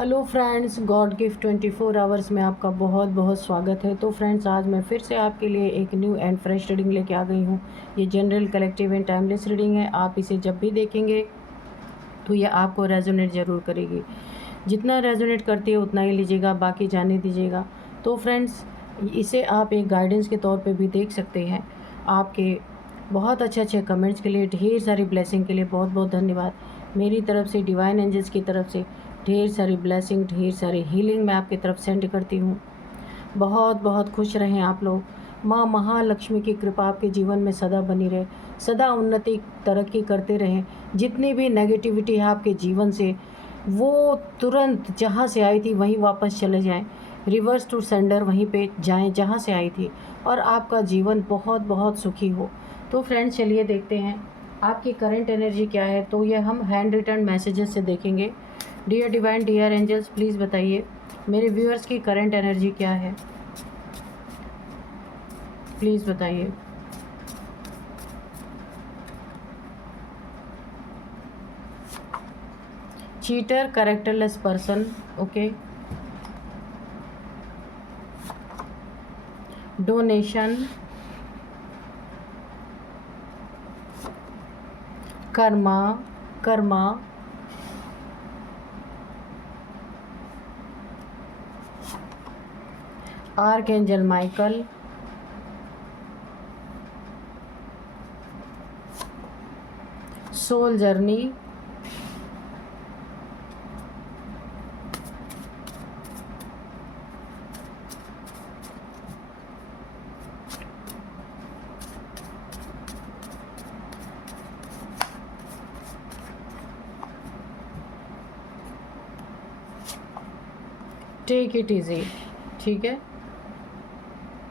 Hello friends, God gift 24 hours में आपका बहुत बहुत स्वागत है। तो फ्रेंड्स, आज मैं फिर से आपके लिए एक न्यू एंड फ्रेश रीडिंग लेके आ गई हूँ। ये general, collective and timeless reading है। आप इसे जब भी देखेंगे तो ये आपको रेजोनेट ज़रूर करेगी। जितना रेजोनेट करती है उतना ही लीजिएगा, बाकी जाने दीजिएगा। तो फ्रेंड्स, इसे आप एक गाइडेंस के तौर पे भी देख सकते हैं। आपके बहुत अच्छे अच्छे कमेंट्स के लिए, ढेर सारी ब्लेसिंग के लिए बहुत बहुत धन्यवाद। मेरी तरफ से, डिवाइन एंजल्स की तरफ से ढेर सारी ब्लेसिंग, ढेर सारी हीलिंग मैं आपकी तरफ सेंड करती हूँ। बहुत बहुत खुश रहें आप लोग। माँ महालक्ष्मी की कृपा आपके जीवन में सदा बनी रहे, सदा उन्नति तरक्की करते रहें। जितनी भी नेगेटिविटी है आपके जीवन से, वो तुरंत जहाँ से आई थी वहीं वापस चले जाएं। रिवर्स टू सेंडर वहीं पे जाएं जहाँ से आई थी, और आपका जीवन बहुत बहुत सुखी हो। तो फ्रेंड्स, चलिए देखते हैं आपकी करंट एनर्जी क्या है। तो ये हम हैंड रिटर्न मैसेजेस से देखेंगे। Dear divine, dear angels, please बताइए मेरे व्यूअर्स की करंट एनर्जी क्या है। प्लीज़ बताइए। Cheater, characterless person, okay. Donation, karma, karma, archangel Michael, soul journey, take it easy. ठीक है,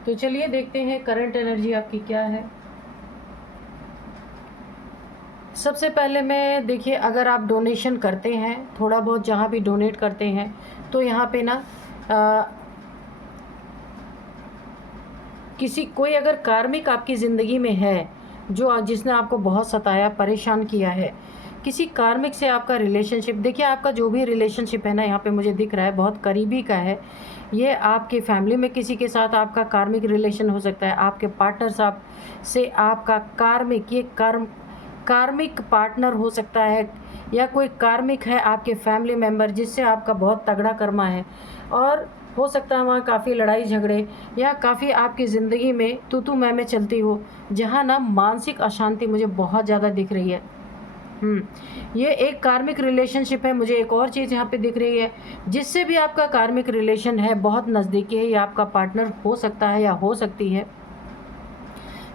तो चलिए देखते हैं करंट एनर्जी आपकी क्या है। सबसे पहले मैं, देखिए, अगर आप डोनेशन करते हैं, थोड़ा बहुत जहाँ भी डोनेट करते हैं, तो यहाँ पे ना कोई अगर कार्मिक आपकी ज़िंदगी में है जो जिसने आपको बहुत सताया, परेशान किया है, किसी कार्मिक से आपका रिलेशनशिप, देखिए आपका जो भी रिलेशनशिप है ना, यहाँ पे मुझे दिख रहा है बहुत करीबी का है। ये आपके फैमिली में किसी के साथ आपका कार्मिक रिलेशन हो सकता है, आपके पार्टनर साहब से आपका कार्मिक, ये कार्मिक पार्टनर हो सकता है, या कोई कार्मिक है आपके फैमिली मेम्बर जिससे आपका बहुत तगड़ा कर्मा है। और हो सकता है वहाँ काफ़ी लड़ाई झगड़े या काफ़ी आपकी ज़िंदगी में तू मैं चलती हो, जहाँ ना मानसिक अशांति मुझे बहुत ज़्यादा दिख रही है। ये एक कार्मिक रिलेशनशिप है। मुझे एक और चीज़ यहाँ पे दिख रही है, जिससे भी आपका कार्मिक रिलेशन है, बहुत नज़दीकी है, ये आपका पार्टनर हो सकता है या हो सकती है,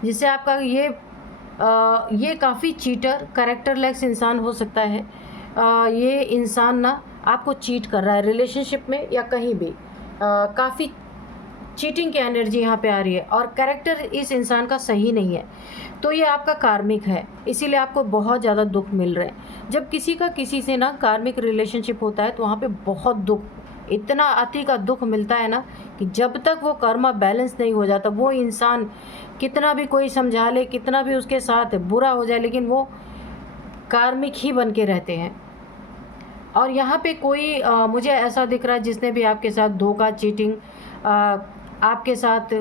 जिससे आपका ये काफ़ी चीटर, कैरेक्टरलेस इंसान हो सकता है। ये इंसान ना आपको चीट कर रहा है रिलेशनशिप में या कहीं भी। काफ़ी चीटिंग की एनर्जी यहाँ पे आ रही है, और कैरेक्टर इस इंसान का सही नहीं है। तो ये आपका कार्मिक है, इसीलिए आपको बहुत ज़्यादा दुख मिल रहे हैं। जब किसी का किसी से ना कार्मिक रिलेशनशिप होता है तो वहाँ पे बहुत दुख, इतना अति का दुख मिलता है ना, कि जब तक वो कर्मा बैलेंस नहीं हो जाता, वो इंसान कितना भी कोई समझा ले, कितना भी उसके साथ बुरा हो जाए, लेकिन वो कार्मिक ही बन के रहते हैं। और यहाँ पे कोई मुझे ऐसा दिख रहा है जिसने भी आपके साथ धोखा, चीटिंग, आपके साथ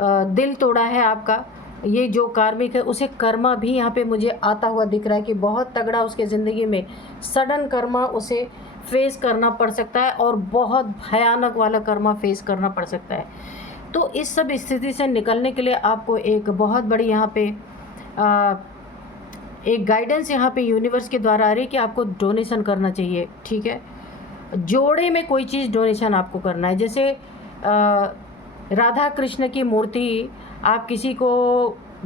दिल तोड़ा है आपका, ये जो कार्मिक है, उसे कर्मा भी यहाँ पे मुझे आता हुआ दिख रहा है कि बहुत तगड़ा उसके ज़िंदगी में सडन कर्मा उसे फेस करना पड़ सकता है, और बहुत भयानक वाला कर्मा फेस करना पड़ सकता है। तो इस सब स्थिति से निकलने के लिए आपको एक बहुत बड़ी यहाँ पे एक गाइडेंस यहाँ पे यूनिवर्स के द्वारा आ रही है कि आपको डोनेशन करना चाहिए। ठीक है, जोड़े में कोई चीज़ डोनेशन आपको करना है। जैसे राधा कृष्ण की मूर्ति आप किसी को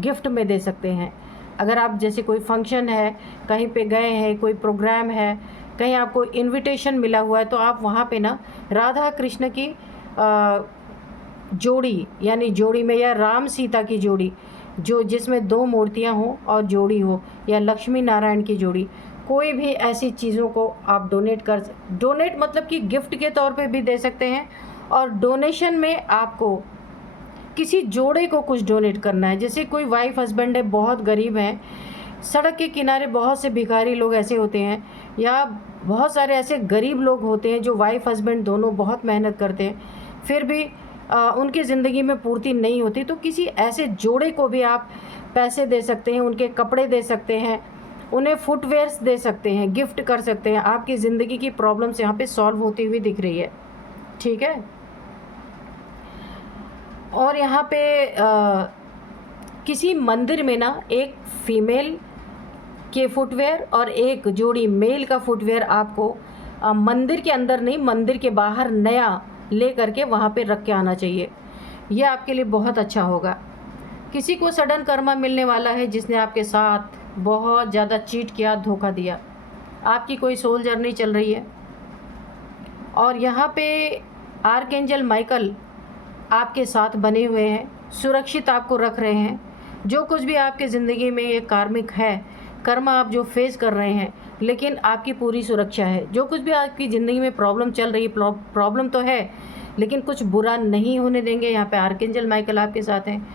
गिफ्ट में दे सकते हैं। अगर आप, जैसे कोई फंक्शन है, कहीं पे गए हैं, कोई प्रोग्राम है, कहीं आपको इनविटेशन मिला हुआ है, तो आप वहाँ पे ना राधा कृष्ण की जोड़ी, यानी जोड़ी में, या राम सीता की जोड़ी, जो जिसमें दो मूर्तियाँ हों और जोड़ी हो, या लक्ष्मी नारायण की जोड़ी, कोई भी ऐसी चीज़ों को आप डोनेट मतलब कि गिफ्ट के तौर पे भी दे सकते हैं। और डोनेशन में आपको किसी जोड़े को कुछ डोनेट करना है। जैसे कोई वाइफ हस्बैंड है, बहुत गरीब हैं, सड़क के किनारे बहुत से भिखारी लोग ऐसे होते हैं, या बहुत सारे ऐसे गरीब लोग होते हैं जो वाइफ हस्बैंड दोनों बहुत मेहनत करते हैं, फिर भी उनकी ज़िंदगी में पूर्ति नहीं होती। तो किसी ऐसे जोड़े को भी आप पैसे दे सकते हैं, उनके कपड़े दे सकते हैं, उन्हें फुटवेयर्स दे सकते हैं, गिफ्ट कर सकते हैं। आपकी ज़िंदगी की प्रॉब्लम्स यहाँ पे सॉल्व होती हुई दिख रही है, ठीक है। और यहाँ पे किसी मंदिर में ना एक फीमेल के फुटवेयर और एक जोड़ी मेल का फुटवेयर आपको मंदिर के अंदर नहीं, मंदिर के बाहर नया ले करके वहाँ पे रख के आना चाहिए। ये आपके लिए बहुत अच्छा होगा। किसी को सडन कर्मा मिलने वाला है जिसने आपके साथ बहुत ज़्यादा चीट किया, धोखा दिया। आपकी कोई सोल जर्नी चल रही है, और यहाँ पे आर्कएंजल माइकल आपके साथ बने हुए हैं, सुरक्षित आपको रख रहे हैं। जो कुछ भी आपके ज़िंदगी में ये कार्मिक है, कर्म आप जो फेस कर रहे हैं, लेकिन आपकी पूरी सुरक्षा है। जो कुछ भी आपकी ज़िंदगी में प्रॉब्लम चल रही है, प्रॉब्लम तो है लेकिन कुछ बुरा नहीं होने देंगे। यहाँ पे आर्कएंजल माइकल आपके साथ हैं।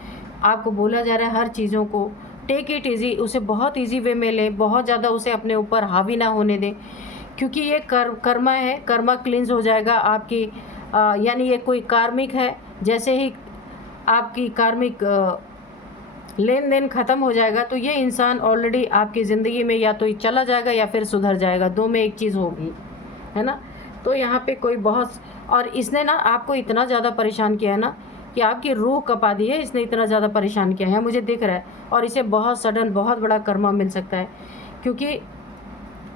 आपको बोला जा रहा है हर चीज़ों को टेक इट ईजी, उसे बहुत ईजी वे में लें, बहुत ज़्यादा उसे अपने ऊपर हावी ना होने दें, क्योंकि ये कर्मा है। कर्मा क्लींस हो जाएगा आपकी, यानी ये कोई कार्मिक है। जैसे ही आपकी कार्मिक लेन देन ख़त्म हो जाएगा तो ये इंसान ऑलरेडी आपकी ज़िंदगी में या तो चला जाएगा या फिर सुधर जाएगा, दो में एक चीज़ होगी, है ना। तो यहाँ पे कोई बहुत, और इसने ना आपको इतना ज़्यादा परेशान किया है ना कि आपकी रूह कपा दी है। इसने इतना ज़्यादा परेशान किया है, मुझे दिख रहा है। और इसे बहुत सडन बहुत बड़ा कर्मा मिल सकता है, क्योंकि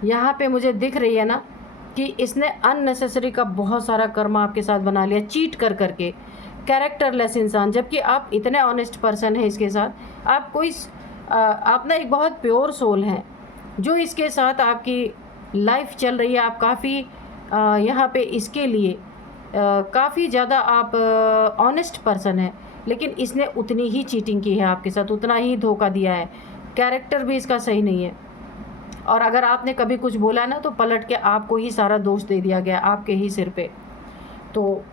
यहाँ पे मुझे दिख रही है ना कि इसने अननेसेसरी का बहुत सारा कर्मा आपके साथ बना लिया, चीट कर करके। कैरेक्टरलेस इंसान, जबकि आप इतने ऑनेस्ट पर्सन हैं इसके साथ। आप कोई आप ना एक बहुत प्योर सोल हैं जो इसके साथ आपकी लाइफ चल रही है। आप काफ़ी यहाँ पे इसके लिए काफ़ी ज़्यादा आप ऑनेस्ट पर्सन हैं, लेकिन इसने उतनी ही चीटिंग की है आपके साथ, उतना ही धोखा दिया है। कैरेक्टर भी इसका सही नहीं है, और अगर आपने कभी कुछ बोला ना तो पलट के आपको ही सारा दोष दे दिया गया, आपके ही सिर पे। तो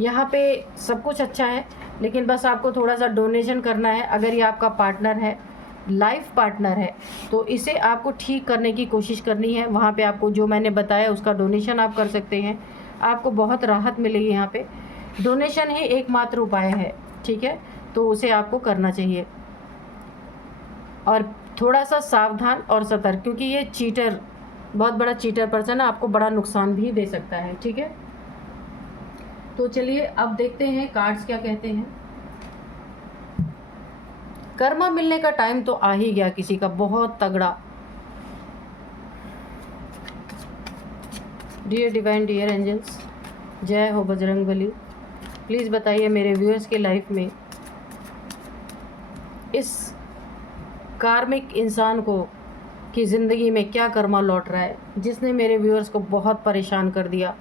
यहाँ पे सब कुछ अच्छा है, लेकिन बस आपको थोड़ा सा डोनेशन करना है। अगर ये आपका पार्टनर है, लाइफ पार्टनर है, तो इसे आपको ठीक करने की कोशिश करनी है। वहाँ पे आपको जो मैंने बताया उसका डोनेशन आप कर सकते हैं, आपको बहुत राहत मिलेगी। यहाँ पे डोनेशन ही एकमात्र उपाय है, ठीक है। तो उसे आपको करना चाहिए, और थोड़ा सा सावधान और सतर्क, क्योंकि ये चीटर, बहुत बड़ा चीटर पर्सन है, आपको बड़ा नुकसान भी दे सकता है, ठीक है। तो चलिए अब देखते हैं कार्ड्स क्या कहते हैं। कर्मा मिलने का टाइम तो आ ही गया किसी का, बहुत तगड़ा। डियर डिवाइन, डियर एंजल्स, जय हो बजरंगबली। प्लीज़ बताइए मेरे व्यूअर्स के लाइफ में इस कार्मिक इंसान को की ज़िंदगी में क्या कर्मा लौट रहा है जिसने मेरे व्यूअर्स को बहुत परेशान कर दिया।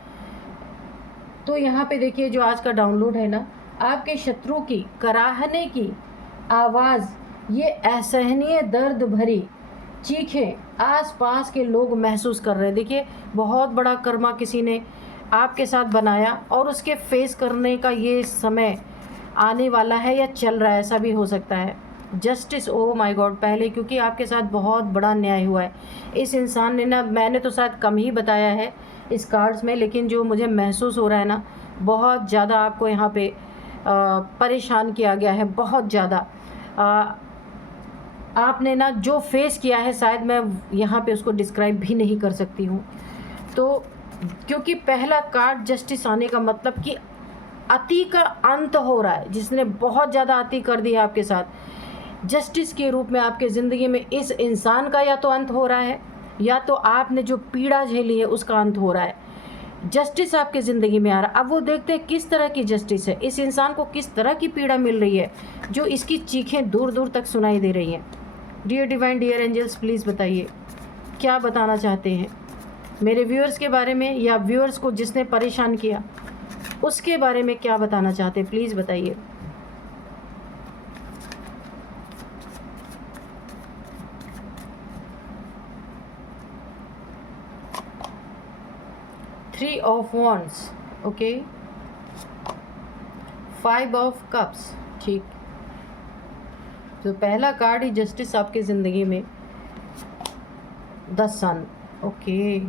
तो यहाँ पे देखिए जो आज का डाउनलोड है ना, आपके शत्रु की कराहने की आवाज़, ये असहनीय दर्द भरी चीखें आसपास के लोग महसूस कर रहे हैं। देखिए बहुत बड़ा कर्मा किसी ने आपके साथ बनाया, और उसके फेस करने का ये समय आने वाला है या चल रहा है, ऐसा भी हो सकता है। जस्टिस, ओ माय गॉड, पहले क्योंकि आपके साथ बहुत बड़ा न्याय हुआ है। इस इंसान ने ना, मैंने तो शायद कम ही बताया है इस कार्ड्स में, लेकिन जो मुझे महसूस हो रहा है ना, बहुत ज़्यादा आपको यहाँ पे परेशान किया गया है, बहुत ज़्यादा। आपने ना जो फेस किया है, शायद मैं यहाँ पे उसको डिस्क्राइब भी नहीं कर सकती हूँ। तो क्योंकि पहला कार्ड जस्टिस आने का मतलब कि अति का अंत हो रहा है, जिसने बहुत ज़्यादा अति कर दिया आपके साथ। जस्टिस के रूप में आपके ज़िंदगी में इस इंसान का या तो अंत हो रहा है, या तो आपने जो पीड़ा झेली है उसका अंत हो रहा है। जस्टिस आपके ज़िंदगी में आ रहा है। अब वो देखते हैं किस तरह की जस्टिस है, इस इंसान को किस तरह की पीड़ा मिल रही है जो इसकी चीखें दूर दूर तक सुनाई दे रही हैं। Dear divine, dear angels, please बताइए क्या बताना चाहते हैं मेरे व्यूअर्स के बारे में, या व्यूअर्स को जिसने परेशान किया उसके बारे में क्या बताना चाहते हैं, प्लीज़ बताइए। Three of wands, okay. 5 of cups, ठीक। तो पहला कार्ड ही जस्टिस आपकी ज़िंदगी में, द सन। ओके,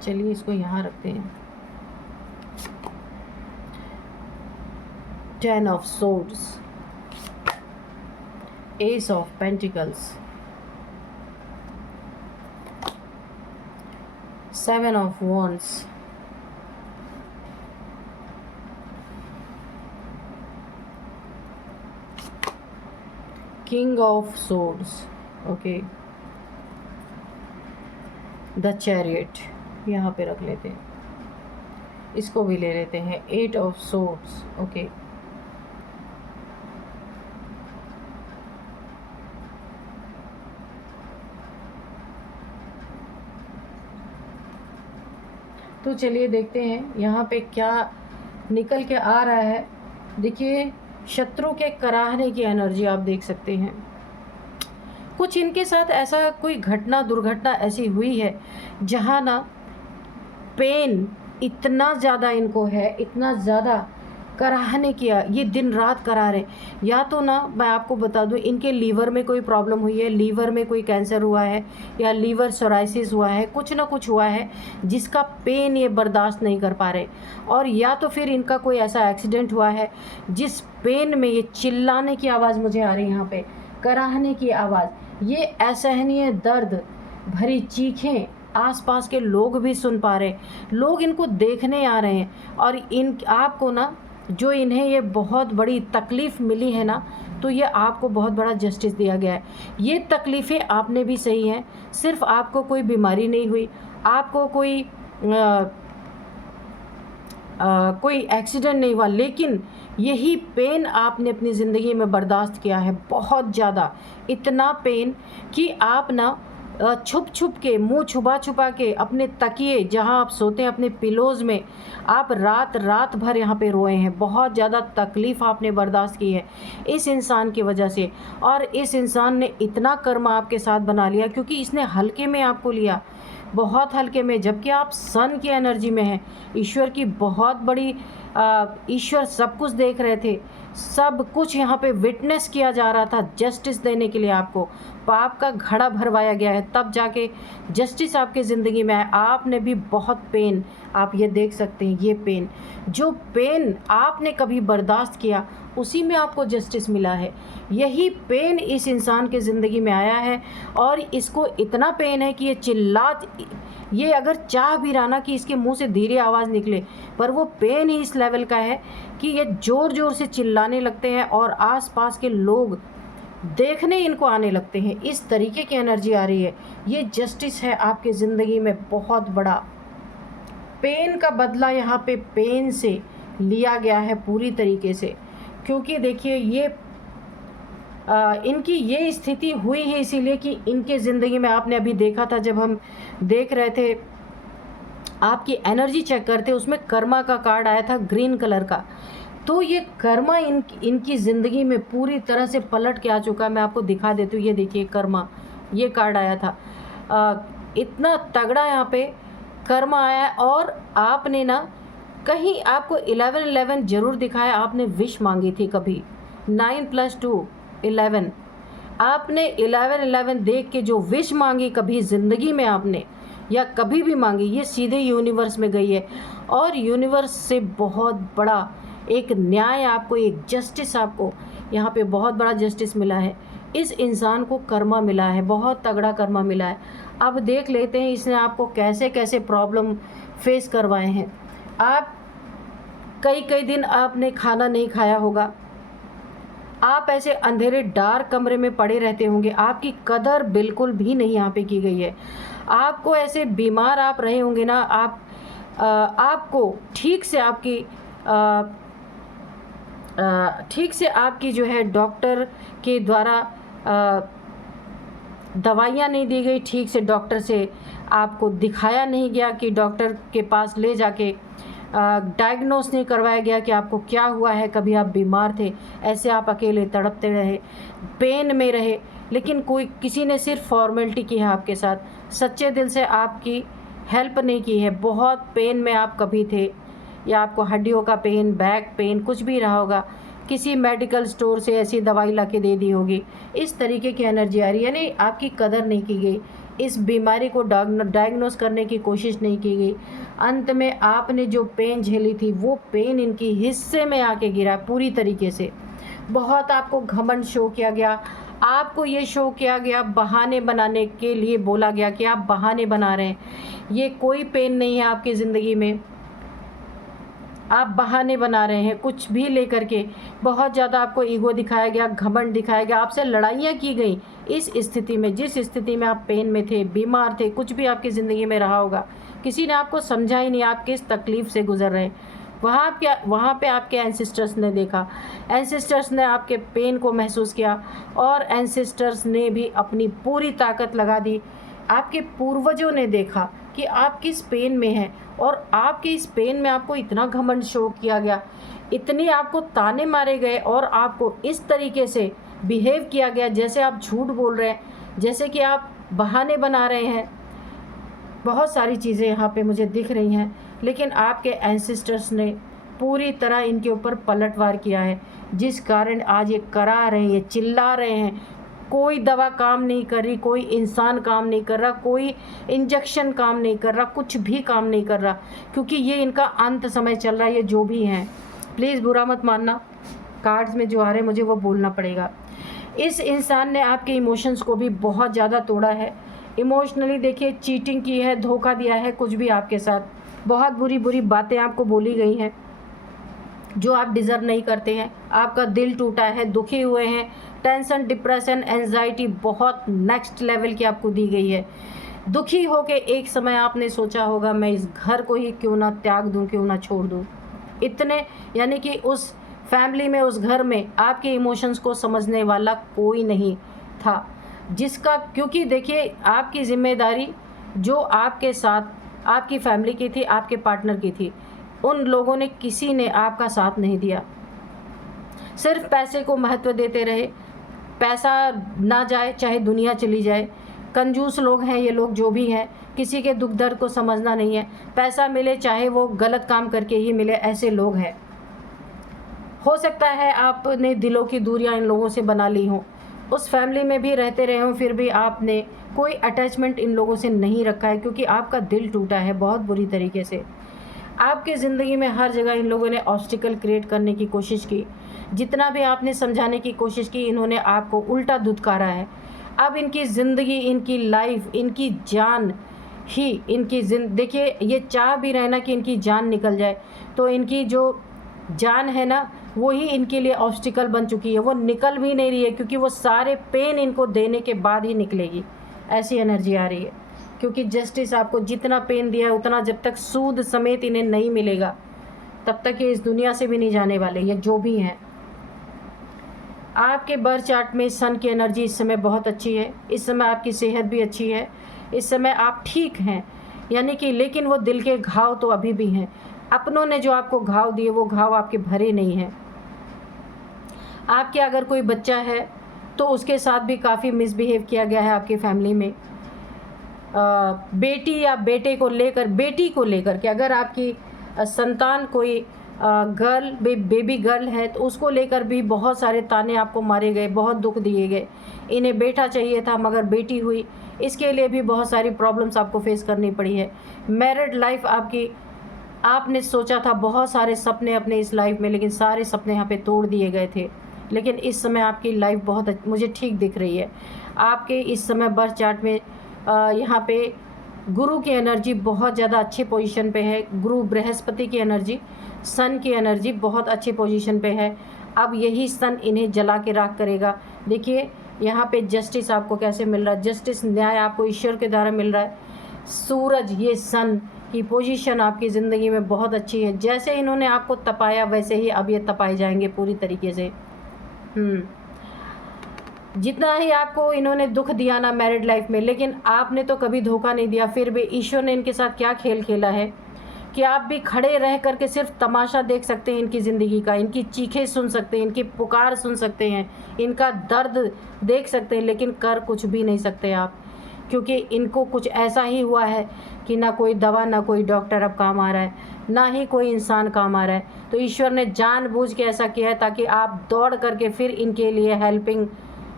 चलिए इसको यहाँ रखते हैं। 10 of swords, S of pentacles, 7 of wands, king of swords, okay, the chariot यहाँ पे रख लेते हैं, इसको भी ले लेते हैं, 8 ऑफ swords, ओके, तो चलिए देखते हैं यहाँ पे क्या निकल के आ रहा है। देखिए, शत्रु के कराहने की एनर्जी आप देख सकते हैं। कुछ इनके साथ ऐसा कोई घटना दुर्घटना ऐसी हुई है जहाँ ना पेन इतना ज़्यादा इनको है, इतना ज़्यादा कराहने किया, ये दिन रात करा रहे। या तो ना मैं आपको बता दूं, इनके लीवर में कोई प्रॉब्लम हुई है, लीवर में कोई कैंसर हुआ है या लीवर सोराइसिस हुआ है, कुछ ना कुछ हुआ है जिसका पेन ये बर्दाश्त नहीं कर पा रहे। और या तो फिर इनका कोई ऐसा एक्सीडेंट हुआ है जिस पेन में ये चिल्लाने की आवाज़ मुझे आ रही है, यहाँ पे कराहने की आवाज़, ये असहनीय दर्द भरी चीखें आसपास के लोग भी सुन पा रहे, लोग इनको देखने आ रहे हैं। और इन आपको ना जो इन्हें ये बहुत बड़ी तकलीफ़ मिली है ना, तो ये आपको बहुत बड़ा जस्टिस दिया गया है। ये तकलीफ़ें आपने भी सही हैं, सिर्फ आपको कोई बीमारी नहीं हुई, आपको कोई एक्सीडेंट नहीं हुआ, लेकिन यही पेन आपने अपनी ज़िंदगी में बर्दाश्त किया है बहुत ज़्यादा। इतना पेन कि आप ना छुप छुप के, मुंह छुपा छुपा के अपने तकिए जहां आप सोते हैं, अपने पिलोज़ में आप रात रात भर यहाँ पे रोए हैं। बहुत ज़्यादा तकलीफ़ आपने बर्दाश्त की है इस इंसान की वजह से। और इस इंसान ने इतना कर्म आपके साथ बना लिया क्योंकि इसने हल्के में आपको लिया, बहुत हल्के में, जबकि आप सन की एनर्जी में हैं, ईश्वर की बहुत बड़ी ईश्वर सब कुछ देख रहे थे, सब कुछ यहाँ पे विटनेस किया जा रहा था जस्टिस देने के लिए। आपको पाप का घड़ा भरवाया गया है, तब जाके जस्टिस आपके ज़िंदगी में आए। आपने भी बहुत पेन, आप ये देख सकते हैं, ये पेन, जो पेन आपने कभी बर्दाश्त किया उसी में आपको जस्टिस मिला है। यही पेन इस इंसान के ज़िंदगी में आया है और इसको इतना पेन है कि ये अगर चाह भी रहा ना कि इसके मुंह से धीरे आवाज़ निकले, पर वो पेन ही इस लेवल का है कि ये ज़ोर ज़ोर से चिल्लाने लगते हैं और आसपास के लोग देखने इनको आने लगते हैं। इस तरीके की एनर्जी आ रही है। ये जस्टिस है आपके ज़िंदगी में बहुत बड़ा। पेन का बदला यहाँ पे पेन से लिया गया है पूरी तरीके से, क्योंकि देखिए ये इनकी ये स्थिति हुई है इसीलिए कि इनके ज़िंदगी में, आपने अभी देखा था जब हम देख रहे थे आपकी एनर्जी चेक करते, उसमें कर्मा का कार्ड आया था ग्रीन कलर का। तो ये कर्मा इनकी ज़िंदगी में पूरी तरह से पलट के आ चुका है। मैं आपको दिखा देती हूँ, ये देखिए कर्मा, ये कार्ड आया था। इतना तगड़ा यहाँ पे कर्मा आया है। और आपने ना कहीं आपको 11-11 ज़रूर दिखाया, आपने विश मांगी थी कभी, 9 + 2 11, आपने 11-11 देख के जो विश मांगी कभी ज़िंदगी में आपने, या कभी भी मांगी, ये सीधे यूनिवर्स में गई है। और यूनिवर्स से बहुत बड़ा एक न्याय आपको, एक जस्टिस आपको यहाँ पे बहुत बड़ा जस्टिस मिला है। इस इंसान को कर्मा मिला है, बहुत तगड़ा कर्मा मिला है। अब देख लेते हैं इसने आपको कैसे कैसे प्रॉब्लम फेस करवाए हैं। आप कई दिन आपने खाना नहीं खाया होगा, आप ऐसे अंधेरे डार्क कमरे में पड़े रहते होंगे, आपकी कदर बिल्कुल भी नहीं यहाँ पे की गई है। आपको ऐसे बीमार आप रहे होंगे ना, आपको ठीक से आपकी जो है डॉक्टर के द्वारा दवाइयाँ नहीं दी गई, ठीक से डॉक्टर से आपको दिखाया नहीं गया कि डॉक्टर के पास ले जाके डायग्नोस नहीं करवाया गया कि आपको क्या हुआ है, कभी आप बीमार थे, ऐसे आप अकेले तड़पते रहे, पेन में रहे, लेकिन किसी ने सिर्फ फॉर्मेलिटी की है आपके साथ, सच्चे दिल से आपकी हेल्प नहीं की है। बहुत पेन में आप कभी थे, या आपको हड्डियों का पेन, बैक पेन, कुछ भी रहा होगा, किसी मेडिकल स्टोर से ऐसी दवाई ला के दे दी होगी। इस तरीके की एनर्जी आ रही है, यानी आपकी कदर नहीं की गई। इस बीमारी को डायग्नोस करने की कोशिश नहीं की गई। अंत में आपने जो पेन झेली थी वो पेन इनकी हिस्से में आके गिरा पूरी तरीके से। बहुत आपको घमंड शो किया गया, आपको ये शो किया गया, बहाने बनाने के लिए बोला गया कि आप बहाने बना रहे हैं। ये कोई पेन नहीं है आपकी ज़िंदगी में, आप बहाने बना रहे हैं कुछ भी लेकर के। बहुत ज़्यादा आपको ईगो दिखाया गया, घमंड दिखाया गया, आपसे लड़ाइयाँ की गई। इस स्थिति में, जिस स्थिति में आप पेन में थे, बीमार थे, कुछ भी आपकी ज़िंदगी में रहा होगा, किसी ने आपको समझा ही नहीं आप किस तकलीफ़ से गुजर रहे हैं। वहाँ पे आपके एंसेस्टर्स ने देखा, एंसेस्टर्स ने आपके पेन को महसूस किया और एंसेस्टर्स ने भी अपनी पूरी ताकत लगा दी। आपके पूर्वजों ने देखा कि आप किस पेन में हैं और आपके इस पेन में आपको इतना घमंड शो किया गया, इतनी आपको ताने मारे गए और आपको इस तरीके से बिहेव किया गया जैसे आप झूठ बोल रहे हैं, जैसे कि आप बहाने बना रहे हैं। बहुत सारी चीज़ें यहाँ पे मुझे दिख रही हैं, लेकिन आपके एंसेस्टर्स ने पूरी तरह इनके ऊपर पलटवार किया है, जिस कारण आज ये करा रहे हैं, ये चिल्ला रहे हैं। कोई दवा काम नहीं कर रही, कोई इंसान काम नहीं कर रहा, कोई इंजेक्शन काम नहीं कर रहा, कुछ भी काम नहीं कर रहा, क्योंकि ये इनका अंत समय चल रहा है। ये जो भी हैं, प्लीज़ बुरा मत मानना, कार्ड्स में जो आ रहे हैं मुझे वो बोलना पड़ेगा। इस इंसान ने आपके इमोशंस को भी बहुत ज़्यादा तोड़ा है। इमोशनली देखिए, चीटिंग की है, धोखा दिया है, कुछ भी आपके साथ बहुत बुरी बुरी बातें आपको बोली गई हैं जो आप डिज़र्व नहीं करते हैं। आपका दिल टूटा है, दुखी हुए हैं, टेंशन, डिप्रेशन, एंजाइटी बहुत नेक्स्ट लेवल की आपको दी गई है। दुखी होके एक समय आपने सोचा होगा मैं इस घर को ही क्यों ना त्याग दूं, क्यों ना छोड़ दूं। इतने, यानी कि उस फैमिली में, उस घर में आपके इमोशंस को समझने वाला कोई नहीं था, जिसका, क्योंकि देखिए आपकी ज़िम्मेदारी जो आपके साथ आपकी फैमिली की थी, आपके पार्टनर की थी, उन लोगों ने, किसी ने आपका साथ नहीं दिया। सिर्फ पैसे को महत्व देते रहे, पैसा ना जाए चाहे दुनिया चली जाए। कंजूस लोग हैं ये लोग, जो भी हैं, किसी के दुख दर्द को समझना नहीं है। पैसा मिले चाहे वो गलत काम करके ही मिले, ऐसे लोग हैं। हो सकता है आपने दिलों की दूरियां इन लोगों से बना ली हों, उस फैमिली में भी रहते रहे हों, फिर भी आपने कोई अटैचमेंट इन लोगों से नहीं रखा है, क्योंकि आपका दिल टूटा है बहुत बुरी तरीके से। आपके ज़िंदगी में हर जगह इन लोगों ने ऑब्स्टिकल क्रिएट करने की कोशिश की। जितना भी आपने समझाने की कोशिश की, इन्होंने आपको उल्टा धुतकारा है। अब इनकी ज़िंदगी, इनकी लाइफ, इनकी जान ही, इनकी देखिए, ये चाह भी रहे ना कि इनकी जान निकल जाए, तो इनकी जो जान है ना, वो ही इनके लिए ऑब्स्टिकल बन चुकी है। वो निकल भी नहीं रही है, क्योंकि वो सारे पेन इनको देने के बाद ही निकलेगी, ऐसी एनर्जी आ रही है। क्योंकि जस्टिस आपको जितना पेन दिया है, उतना जब तक सूद समेत इन्हें नहीं मिलेगा, तब तक ये इस दुनिया से भी नहीं जाने वाले, ये जो भी हैं। आपके बर्थ चार्ट में सन की एनर्जी इस समय बहुत अच्छी है। इस समय आपकी सेहत भी अच्छी है, इस समय आप ठीक हैं, यानी कि, लेकिन वो दिल के घाव तो अभी भी हैं। अपनों ने जो आपको घाव दिए, वो घाव आपके भरे नहीं हैं। आपके अगर कोई बच्चा है तो उसके साथ भी काफ़ी मिसबिहेव किया गया है आपकी फैमिली में। बेटी या बेटे को लेकर, बेटी को लेकर के, अगर आपकी संतान कोई बेबी गर्ल है, तो उसको लेकर भी बहुत सारे ताने आपको मारे गए, बहुत दुख दिए गए। इन्हें बेटा चाहिए था मगर बेटी हुई, इसके लिए भी बहुत सारी प्रॉब्लम्स आपको फेस करनी पड़ी है। मैरिड लाइफ आपकी, आपने सोचा था बहुत सारे सपने अपने इस लाइफ में, लेकिन सारे सपने यहाँ पे तोड़ दिए गए थे। लेकिन इस समय आपकी लाइफ बहुत मुझे ठीक दिख रही है। आपके इस समय बर्थ चार्ट में यहाँ पे गुरु की एनर्जी बहुत ज़्यादा अच्छी पोजीशन पे है। गुरु बृहस्पति की एनर्जी, सन की एनर्जी बहुत अच्छी पोजीशन पे है। अब यही सन इन्हें जला के राख करेगा। देखिए यहाँ पे जस्टिस आपको कैसे मिल रहा है, जस्टिस, न्याय आपको ईश्वर के द्वारा मिल रहा है। सूरज, ये सन की पोजीशन आपकी ज़िंदगी में बहुत अच्छी है। जैसे इन्होंने आपको तपाया, वैसे ही अब ये तपाए जाएंगे पूरी तरीके से। जितना ही आपको इन्होंने दुख दिया ना मैरिड लाइफ में, लेकिन आपने तो कभी धोखा नहीं दिया। फिर भी ईश्वर ने इनके साथ क्या खेल खेला है कि आप भी खड़े रह करके सिर्फ तमाशा देख सकते हैं इनकी ज़िंदगी का, इनकी चीखें सुन सकते हैं, इनकी पुकार सुन सकते हैं, इनका दर्द देख सकते हैं, लेकिन कर कुछ भी नहीं सकते आप, क्योंकि इनको कुछ ऐसा ही हुआ है कि ना कोई दवा, ना कोई डॉक्टर अब काम आ रहा है, ना ही कोई इंसान काम आ रहा है। तो ईश्वर ने जानबूझ के ऐसा किया है ताकि आप दौड़ करके फिर इनके लिए हेल्पिंग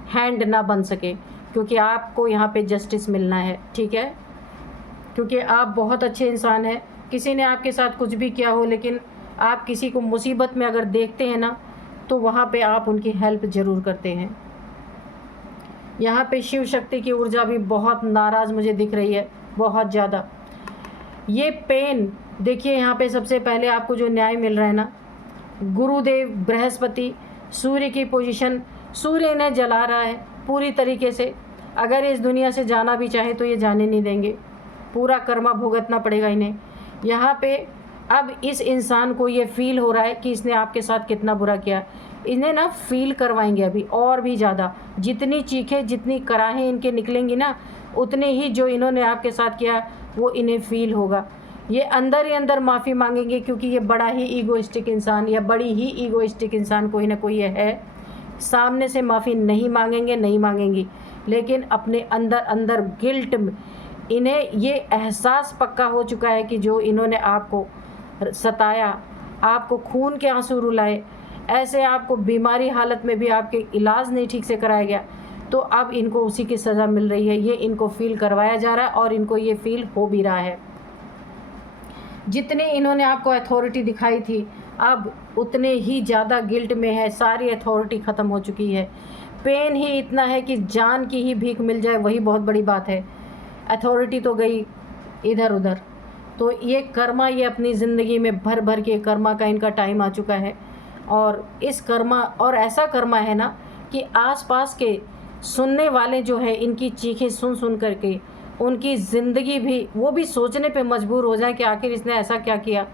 हैंड ना बन सके, क्योंकि आपको यहाँ पे जस्टिस मिलना है, ठीक है। क्योंकि आप बहुत अच्छे इंसान हैं। किसी ने आपके साथ कुछ भी किया हो, लेकिन आप किसी को मुसीबत में अगर देखते हैं ना, तो वहाँ पे आप उनकी हेल्प ज़रूर करते हैं। यहाँ पे शिव शक्ति की ऊर्जा भी बहुत नाराज़ मुझे दिख रही है, बहुत ज़्यादा। ये पेन देखिए, यहाँ पे सबसे पहले आपको जो न्याय मिल रहा है ना, गुरुदेव बृहस्पति, सूर्य की पोजीशन, सूर्य इन्हें जला रहा है पूरी तरीके से। अगर इस दुनिया से जाना भी चाहे तो ये जाने नहीं देंगे, पूरा कर्मा भुगतना पड़ेगा इन्हें। यहाँ पे अब इस इंसान को ये फील हो रहा है कि इसने आपके साथ कितना बुरा किया। इन्हें ना फील करवाएंगे अभी और भी ज़्यादा। जितनी चीखें, जितनी कराहें इनके निकलेंगी ना, उतने ही जो इन्होंने आपके साथ किया वो इन्हें फील होगा। ये अंदर ही अंदर माफ़ी मांगेंगे, क्योंकि ये बड़ा ही ईगोइस्टिक इंसान या बड़ी ही ईगोइस्टिक इंसान कोई ना कोई ये है। सामने से माफ़ी नहीं मांगेंगे, नहीं मांगेंगी, लेकिन अपने अंदर अंदर गिल्ट में इन्हें ये एहसास पक्का हो चुका है कि जो इन्होंने आपको सताया, आपको खून के आंसू रुलाए, ऐसे आपको बीमारी हालत में भी आपके इलाज नहीं ठीक से कराया गया, तो अब इनको उसी की सज़ा मिल रही है। ये इनको फील करवाया जा रहा है और इनको ये फील हो भी रहा है। जितने इन्होंने आपको अथॉरिटी दिखाई थी, अब उतने ही ज़्यादा गिल्ट में है। सारी अथॉरिटी ख़त्म हो चुकी है। पेन ही इतना है कि जान की ही भीख मिल जाए, वही बहुत बड़ी बात है। अथॉरिटी तो गई इधर उधर। तो ये कर्मा, ये अपनी ज़िंदगी में भर भर के कर्मा का इनका टाइम आ चुका है। और इस कर्मा, और ऐसा कर्मा है ना कि आसपास के सुनने वाले जो है, इनकी चीखें सुन सुन करके उनकी ज़िंदगी भी, वो भी सोचने पे मजबूर हो जाए कि आखिर इसने ऐसा क्या किया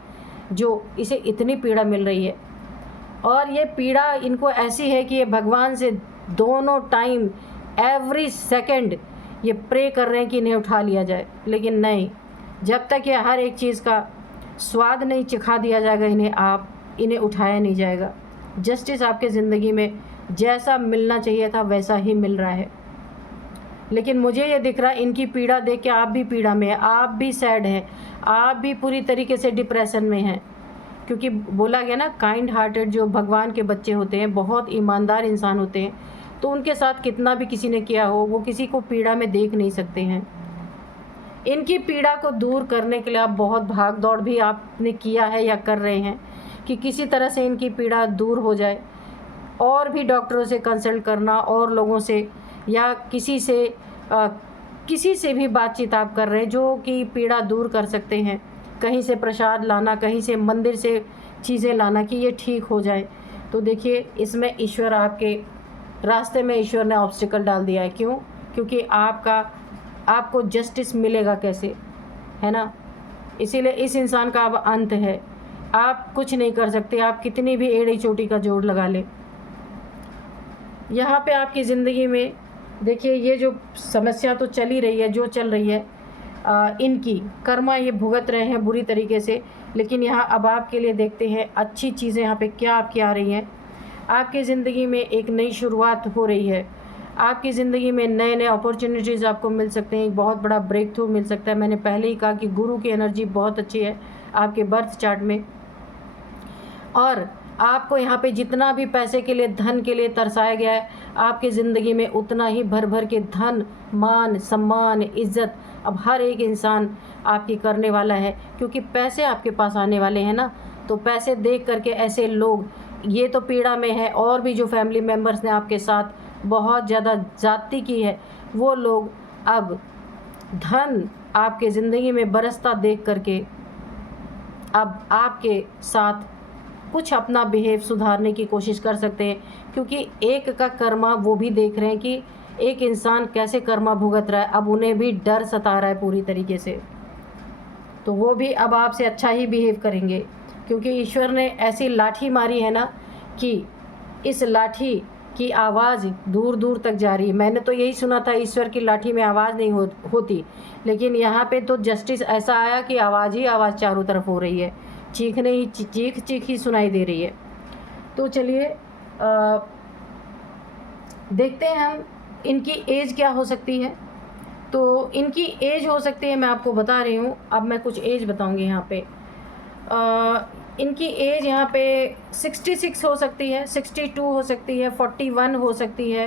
जो इसे इतनी पीड़ा मिल रही है। और ये पीड़ा इनको ऐसी है कि ये भगवान से दोनों टाइम, एवरी सेकंड ये प्रे कर रहे हैं कि इन्हें उठा लिया जाए, लेकिन नहीं, जब तक ये हर एक चीज़ का स्वाद नहीं चिखा दिया जाएगा इन्हें उठाया नहीं जाएगा। जस्टिस आपके ज़िंदगी में जैसा मिलना चाहिए था वैसा ही मिल रहा है। लेकिन मुझे ये दिख रहा है, इनकी पीड़ा देख के आप भी पीड़ा में हैं, आप भी सैड हैं, आप भी पूरी तरीके से डिप्रेशन में हैं। क्योंकि बोला गया ना, काइंड हार्टेड जो भगवान के बच्चे होते हैं, बहुत ईमानदार इंसान होते हैं, तो उनके साथ कितना भी किसी ने किया हो, वो किसी को पीड़ा में देख नहीं सकते हैं। इनकी पीड़ा को दूर करने के लिए आप बहुत भाग दौड़ भी आपने किया है या कर रहे हैं कि किसी तरह से इनकी पीड़ा दूर हो जाए। और भी डॉक्टरों से कंसल्ट करना, और लोगों से या किसी से भी बातचीत आप कर रहे हैं जो कि पीड़ा दूर कर सकते हैं। कहीं से प्रसाद लाना, कहीं से मंदिर से चीज़ें लाना कि ये ठीक हो जाए। तो देखिए, इसमें ईश्वर आपके रास्ते में, ईश्वर ने ऑब्स्टिकल डाल दिया है। क्यों? क्योंकि आपको जस्टिस मिलेगा कैसे, है ना। इसीलिए इस इंसान का अब अंत है। आप कुछ नहीं कर सकते, आप कितनी भी एड़ी चोटी का जोड़ लगा लें। यहाँ पे आपकी ज़िंदगी में देखिए, ये जो समस्या तो चल ही रही है, जो चल रही है, इनकी कर्मा ये भुगत रहे हैं बुरी तरीके से। लेकिन यहाँ अब आपके लिए देखते हैं अच्छी चीज़ें यहाँ पे क्या आपकी आ रही हैं। आपकी ज़िंदगी में एक नई शुरुआत हो रही है। आपकी ज़िंदगी में नए नए अपॉर्चुनिटीज़ आपको मिल सकते हैं। एक बहुत बड़ा ब्रेक थ्रू मिल सकता है। मैंने पहले ही कहा कि गुरु की एनर्जी बहुत अच्छी है आपके बर्थ चार्ट में। और आपको यहाँ पे जितना भी पैसे के लिए, धन के लिए तरसाया गया है, आपकी ज़िंदगी में उतना ही भर भर के धन, मान, सम्मान, इज़्ज़त अब हर एक इंसान आपकी करने वाला है। क्योंकि पैसे आपके पास आने वाले हैं ना, तो पैसे देख करके ऐसे लोग, ये तो पीड़ा में है, और भी जो फैमिली मेम्बर्स ने आपके साथ बहुत ज़्यादा ज़्यादती की है, वो लोग अब धन आपके ज़िंदगी में बरसता देख करके अब आपके साथ कुछ अपना बिहेव सुधारने की कोशिश कर सकते हैं। क्योंकि एक का कर्मा वो भी देख रहे हैं कि एक इंसान कैसे कर्मा भुगत रहा है। अब उन्हें भी डर सता रहा है पूरी तरीके से, तो वो भी अब आपसे अच्छा ही बिहेव करेंगे। क्योंकि ईश्वर ने ऐसी लाठी मारी है ना कि इस लाठी की आवाज़ दूर दूर तक जा रही है। मैंने तो यही सुना था, ईश्वर की लाठी में आवाज़ नहीं होती, लेकिन यहाँ पे तो जस्टिस ऐसा आया कि आवाज़ ही आवाज़ चारों तरफ हो रही है, चीखने ही चीख ही सुनाई दे रही है। तो चलिए देखते हैं हम इनकी एज क्या हो सकती है। तो इनकी एज हो सकती है, मैं आपको बता रही हूँ। अब मैं कुछ एज बताऊँगी यहाँ पे। इनकी एज यहाँ पे 66 हो सकती है, 62 हो सकती है, 41 हो सकती है,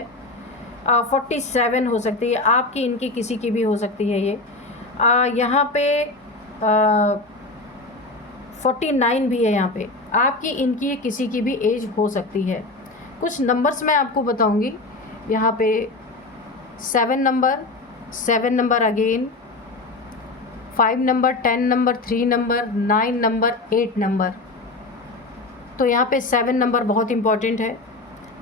47 हो सकती है, आपकी इनकी किसी की भी हो सकती है ये। यहाँ पे 49 भी है, यहाँ पे आपकी इनकी किसी की भी एज हो सकती है। कुछ नंबर्स मैं आपको बताऊंगी यहाँ पे। 7 number, 7 number again, 5 number, 10 number, 3 number, 9 number, 8 number. तो यहाँ पे 7 नंबर बहुत इम्पॉर्टेंट है।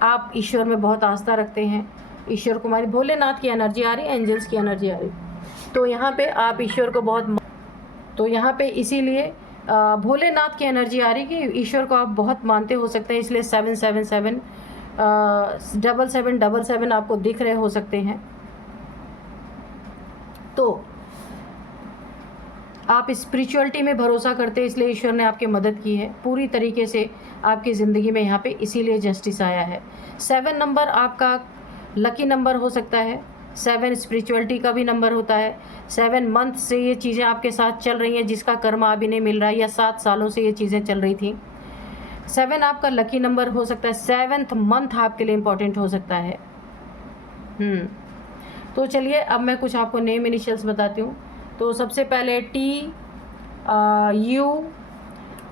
आप ईश्वर में बहुत आस्था रखते हैं, ईश्वर कुमारी भोलेनाथ की एनर्जी आ रही है, एंजल्स की एनर्जी आ रही, तो यहाँ पे आप ईश्वर को बहुत, तो यहाँ पे इसीलिए भोलेनाथ की एनर्जी आ रही कि ईश्वर को आप बहुत मानते हो सकते हैं, इसलिए 777 777 आपको दिख रहे हो सकते हैं। तो आप स्पिरिचुअलिटी में भरोसा करते हैं, इसलिए ईश्वर ने आपकी मदद की है पूरी तरीके से आपकी ज़िंदगी में, यहाँ पे इसीलिए जस्टिस आया है। 7 नंबर आपका लकी नंबर हो सकता है, 7 स्पिरिचुअलिटी का भी नंबर होता है। 7 मंथ से ये चीज़ें आपके साथ चल रही हैं, जिसका कर्म अभी नहीं मिल रहा है, या 7 सालों से ये चीज़ें चल रही थी। 7 आपका लकी नंबर हो सकता है। 7th मंथ आपके लिए इम्पॉर्टेंट हो सकता है। तो चलिए अब मैं कुछ आपको नेम इनिशियल्स बताती हूँ। तो सबसे पहले T U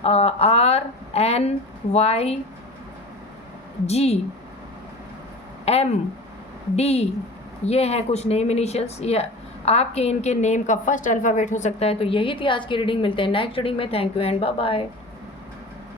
R N Y G M D, ये हैं कुछ नेम इनिशियल्स। ये आपके इनके नेम का फर्स्ट अल्फ़ाबेट हो सकता है। तो यही थी आज की रीडिंग। मिलते हैं नेक्स्ट रीडिंग में। Thank you and bye bye.